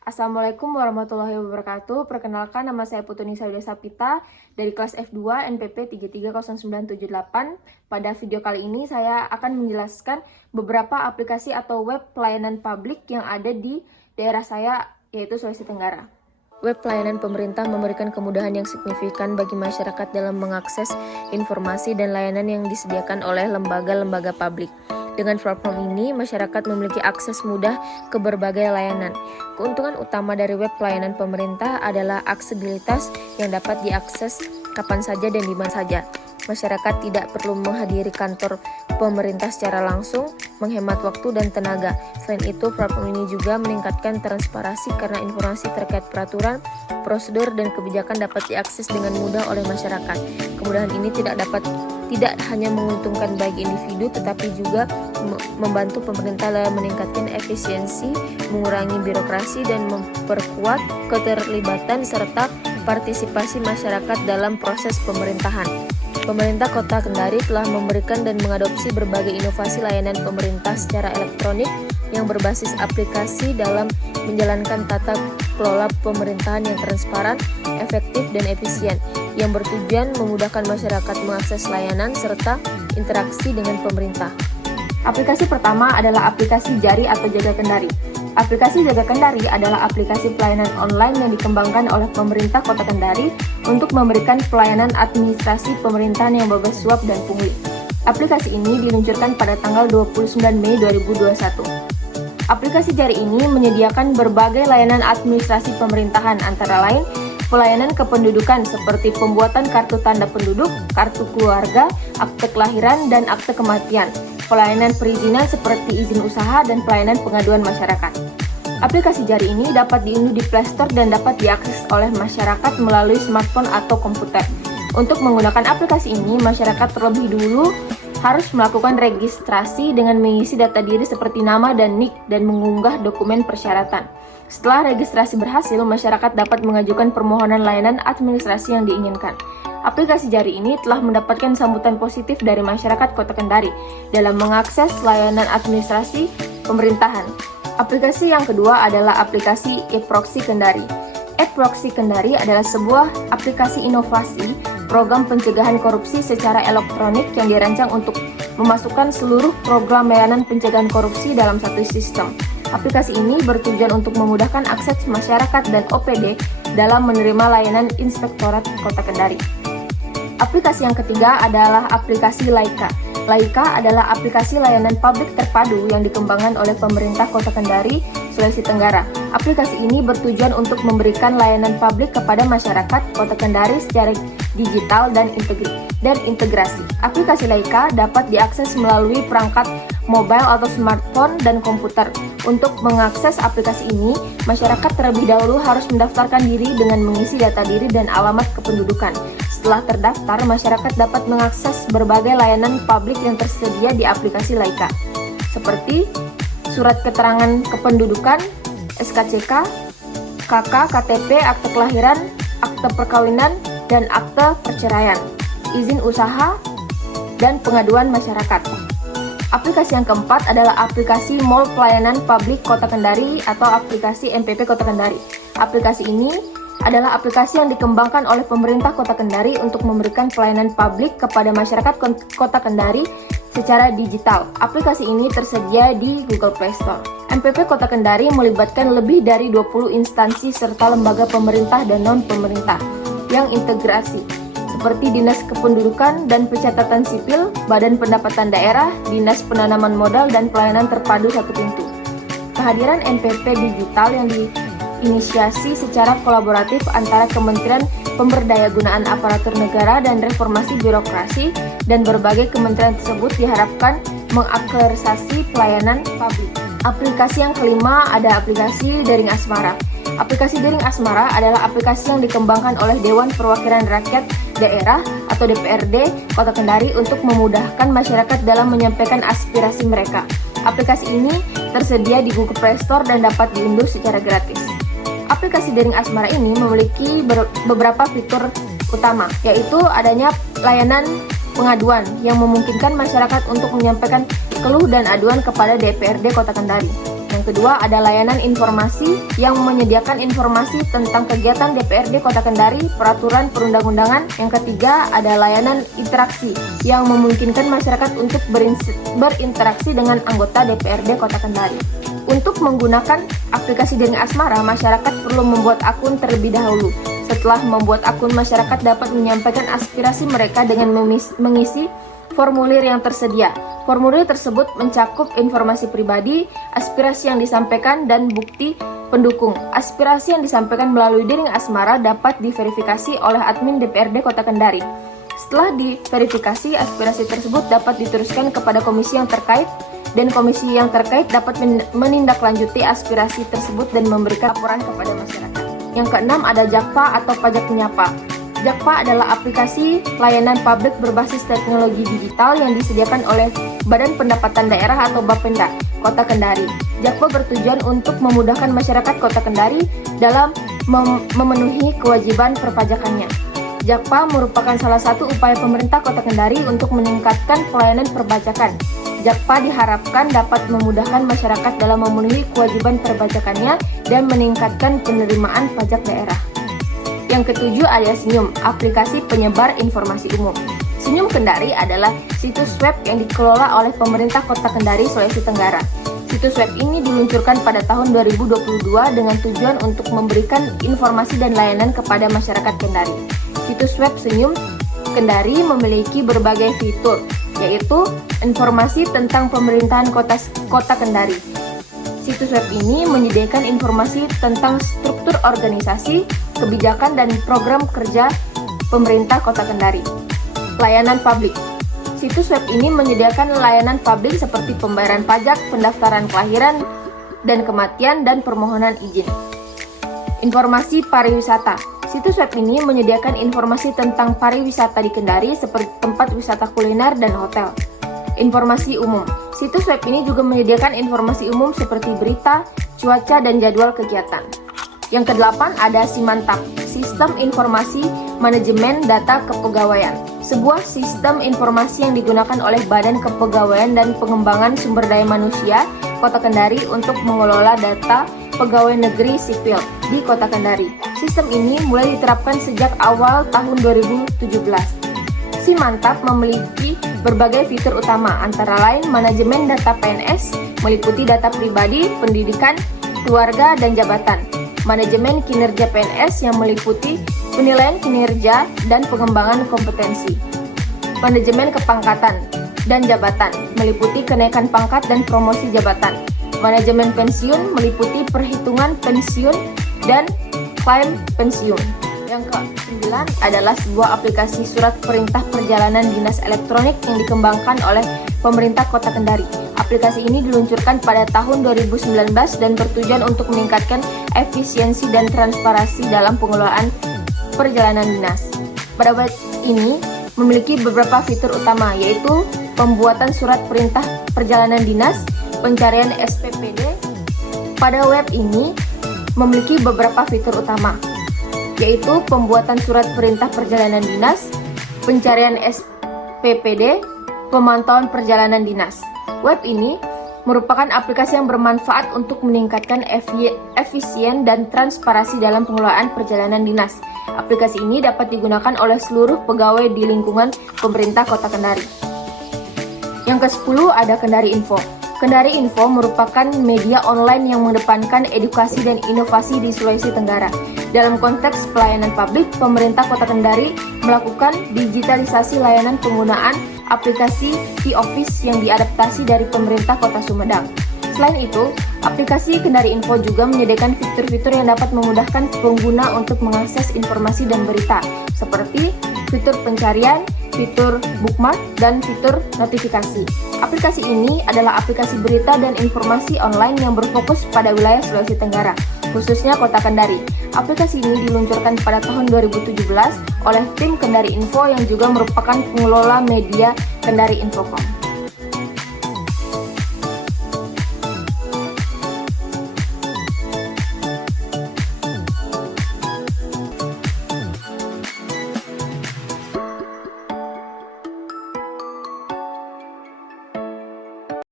Assalamualaikum warahmatullahi wabarakatuh. Perkenalkan, nama saya Putu Nisa Widya Sapita dari kelas F2 NPP 330978. Pada video kali ini saya akan menjelaskan beberapa aplikasi atau web pelayanan publik yang ada di daerah saya, yaitu Sulawesi Tenggara. Web pelayanan pemerintah memberikan kemudahan yang signifikan bagi masyarakat dalam mengakses informasi dan layanan yang disediakan oleh lembaga-lembaga publik. Dengan platform ini, masyarakat memiliki akses mudah ke berbagai layanan. Keuntungan utama dari web pelayanan pemerintah adalah aksesibilitas yang dapat diakses kapan saja dan di mana saja. Masyarakat tidak perlu menghadiri kantor pemerintah secara langsung, menghemat waktu dan tenaga. Selain itu, platform ini juga meningkatkan transparansi karena informasi terkait peraturan, prosedur, dan kebijakan dapat diakses dengan mudah oleh masyarakat. Kemudahan ini tidak hanya menguntungkan bagi individu, tetapi juga membantu pemerintah dalam meningkatkan efisiensi, mengurangi birokrasi, dan memperkuat keterlibatan serta partisipasi masyarakat dalam proses pemerintahan. Pemerintah Kota Kendari telah memberikan dan mengadopsi berbagai inovasi layanan pemerintah secara elektronik yang berbasis aplikasi dalam menjalankan tata kelola pemerintahan yang transparan, efektif, dan efisien, yang bertujuan memudahkan masyarakat mengakses layanan serta interaksi dengan pemerintah. Aplikasi pertama adalah aplikasi Jari atau Jaga Kendari. Aplikasi Jaga Kendari adalah aplikasi pelayanan online yang dikembangkan oleh pemerintah Kota Kendari untuk memberikan pelayanan administrasi pemerintahan yang bebas suap dan pungli. Aplikasi ini diluncurkan pada tanggal 29 Mei 2021. Aplikasi Jari ini menyediakan berbagai layanan administrasi pemerintahan, antara lain pelayanan kependudukan seperti pembuatan kartu tanda penduduk, kartu keluarga, akte kelahiran, dan akte kematian, pelayanan perizinan seperti izin usaha, dan pelayanan pengaduan masyarakat. Aplikasi Jari ini dapat diunduh di Play Store dan dapat diakses oleh masyarakat melalui smartphone atau komputer. Untuk menggunakan aplikasi ini, masyarakat terlebih dulu harus melakukan registrasi dengan mengisi data diri seperti nama dan NIK dan mengunggah dokumen persyaratan. Setelah registrasi berhasil, masyarakat dapat mengajukan permohonan layanan administrasi yang diinginkan. Aplikasi Jari ini telah mendapatkan sambutan positif dari masyarakat Kota Kendari dalam mengakses layanan administrasi pemerintahan. Aplikasi yang kedua adalah aplikasi e-Proxy Kendari. e-Proxy Kendari adalah sebuah aplikasi inovasi program pencegahan korupsi secara elektronik yang dirancang untuk memasukkan seluruh program layanan pencegahan korupsi dalam satu sistem. Aplikasi ini bertujuan untuk memudahkan akses masyarakat dan OPD dalam menerima layanan Inspektorat Kota Kendari. Aplikasi yang ketiga adalah aplikasi Laika. Laika adalah aplikasi layanan publik terpadu yang dikembangkan oleh pemerintah Kota Kendari, Sulawesi Tenggara. Aplikasi ini bertujuan untuk memberikan layanan publik kepada masyarakat Kota Kendari secara digital dan integrasi. Aplikasi Laika dapat diakses melalui perangkat mobile atau smartphone dan komputer. Untuk mengakses aplikasi ini, masyarakat terlebih dahulu harus mendaftarkan diri dengan mengisi data diri dan alamat kependudukan. Setelah terdaftar, masyarakat dapat mengakses berbagai layanan publik yang tersedia di aplikasi Laika, seperti surat keterangan kependudukan, SKCK, KK, KTP, akte kelahiran, akte perkawinan, dan akte perceraian, izin usaha, dan pengaduan masyarakat. Aplikasi yang keempat adalah aplikasi Mall Pelayanan Publik Kota Kendari atau aplikasi MPP Kota Kendari. Aplikasi ini adalah aplikasi yang dikembangkan oleh pemerintah Kota Kendari untuk memberikan pelayanan publik kepada masyarakat Kota Kendari secara digital. Aplikasi ini tersedia di Google Play Store. MPP Kota Kendari melibatkan lebih dari 20 instansi serta lembaga pemerintah dan non-pemerintah yang integrasi, seperti Dinas Kependudukan dan Pencatatan Sipil, Badan Pendapatan Daerah, Dinas Penanaman Modal, dan Pelayanan Terpadu Satu Pintu. Kehadiran MPP digital yang diinisiasi secara kolaboratif antara Kementerian Pemberdayaagunaan Aparatur Negara dan Reformasi Birokrasi dan berbagai kementerian tersebut diharapkan mengakselerasi pelayanan publik. Aplikasi yang kelima ada aplikasi Daring Asmara. Aplikasi Daring Asmara adalah aplikasi yang dikembangkan oleh Dewan Perwakilan Rakyat Daerah atau DPRD Kota Kendari untuk memudahkan masyarakat dalam menyampaikan aspirasi mereka. Aplikasi ini tersedia di Google Play Store dan dapat diunduh secara gratis. Aplikasi Daring Asmara ini memiliki beberapa fitur utama, yaitu adanya layanan pengaduan yang memungkinkan masyarakat untuk menyampaikan keluh dan aduan kepada DPRD Kota Kendari. Yang kedua ada layanan informasi yang menyediakan informasi tentang kegiatan DPRD Kota Kendari, peraturan perundang-undangan. Yang ketiga ada layanan interaksi yang memungkinkan masyarakat untuk berinteraksi dengan anggota DPRD Kota Kendari. Untuk menggunakan aplikasi Deni Asmara, masyarakat perlu membuat akun terlebih dahulu. Setelah membuat akun, masyarakat dapat menyampaikan aspirasi mereka dengan mengisi formulir yang tersedia. Formulir tersebut mencakup informasi pribadi, aspirasi yang disampaikan, dan bukti pendukung. Aspirasi yang disampaikan melalui Deni Asmara dapat diverifikasi oleh admin DPRD Kota Kendari. Setelah diverifikasi, aspirasi tersebut dapat diteruskan kepada komisi yang terkait, dan komisi yang terkait dapat menindaklanjuti aspirasi tersebut dan memberikan laporan kepada masyarakat. Yang keenam ada Jakpa atau Pajak Menyapa. Jakpa adalah aplikasi layanan publik berbasis teknologi digital yang disediakan oleh Badan Pendapatan Daerah atau Bapenda Kota Kendari. Jakpa bertujuan untuk memudahkan masyarakat Kota Kendari dalam memenuhi kewajiban perpajakannya. Jakpa merupakan salah satu upaya pemerintah Kota Kendari untuk meningkatkan pelayanan perpajakan. Jakpa diharapkan dapat memudahkan masyarakat dalam memenuhi kewajiban perpajakannya dan meningkatkan penerimaan pajak daerah. Yang ketujuh ada Senyum, aplikasi penyebar informasi umum. Senyum Kendari adalah situs web yang dikelola oleh pemerintah Kota Kendari, Sulawesi Tenggara. Situs web ini diluncurkan pada tahun 2022 dengan tujuan untuk memberikan informasi dan layanan kepada masyarakat Kendari. Situs web Senyum Kendari memiliki berbagai fitur, yaitu informasi tentang pemerintahan Kota Kendari. Situs web ini menyediakan informasi tentang struktur organisasi, kebijakan, dan program kerja pemerintah Kota Kendari. Layanan publik. Situs web ini menyediakan layanan publik seperti pembayaran pajak, pendaftaran kelahiran dan kematian, dan permohonan izin. Informasi pariwisata. Situs web ini menyediakan informasi tentang pariwisata di Kendari seperti tempat wisata kuliner dan hotel. Informasi umum. Situs web ini juga menyediakan informasi umum seperti berita, cuaca, dan jadwal kegiatan. Yang kedelapan ada Simantap, Sistem Informasi Manajemen Data Kepegawaian. Sebuah sistem informasi yang digunakan oleh Badan Kepegawaian dan Pengembangan Sumber Daya Manusia Kota Kendari untuk mengelola data pegawai negeri sipil di Kota Kendari. Sistem ini mulai diterapkan sejak awal tahun 2017. Simantap memiliki berbagai fitur utama, antara lain manajemen data PNS, meliputi data pribadi, pendidikan, keluarga, dan jabatan. Manajemen kinerja PNS yang meliputi penilaian kinerja dan pengembangan kompetensi. Manajemen kepangkatan dan jabatan meliputi kenaikan pangkat dan promosi jabatan. Manajemen pensiun meliputi perhitungan pensiun dan klaim pensiun. Yang ke-9 adalah sebuah aplikasi surat perintah perjalanan dinas elektronik yang dikembangkan oleh pemerintah Kota Kendari. Aplikasi ini diluncurkan pada tahun 2019 dan bertujuan untuk meningkatkan efisiensi dan transparansi dalam pengelolaan perjalanan dinas. Pada web ini memiliki beberapa fitur utama, yaitu pembuatan surat perintah perjalanan dinas, pencarian SPPD. Pada web ini memiliki beberapa fitur utama, yaitu pembuatan surat perintah perjalanan dinas, pencarian SPPD, pemantauan perjalanan dinas. Web ini merupakan aplikasi yang bermanfaat untuk meningkatkan efisien dan transparansi dalam pengelolaan perjalanan dinas. Aplikasi ini dapat digunakan oleh seluruh pegawai di lingkungan pemerintah Kota Kendari. Yang ke-10 ada Kendari Info. Kendari Info merupakan media online yang mengedepankan edukasi dan inovasi di Sulawesi Tenggara. Dalam konteks pelayanan publik, pemerintah Kota Kendari melakukan digitalisasi layanan penggunaan aplikasi e-office yang diadaptasi dari pemerintah Kota Sumedang. Selain itu, aplikasi Kendari Info juga menyediakan fitur-fitur yang dapat memudahkan pengguna untuk mengakses informasi dan berita, seperti fitur pencarian, fitur bookmark, dan fitur notifikasi. Aplikasi ini adalah aplikasi berita dan informasi online yang berfokus pada wilayah Sulawesi Tenggara, khususnya Kota Kendari. Aplikasi ini diluncurkan pada tahun 2017 oleh tim Kendari Info yang juga merupakan pengelola media Kendari Infocom.